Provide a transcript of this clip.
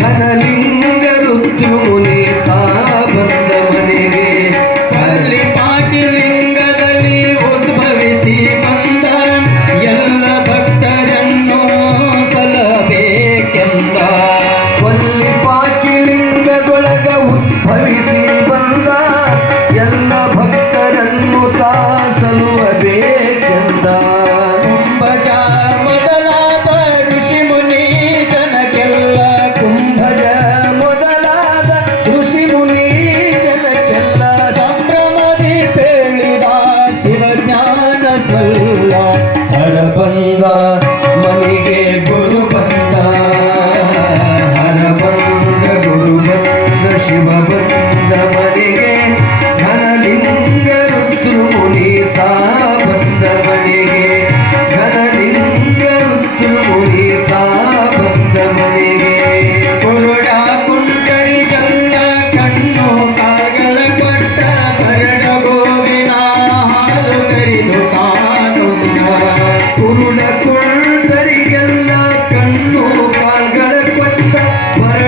ಘನ ગોવિંદા একবারে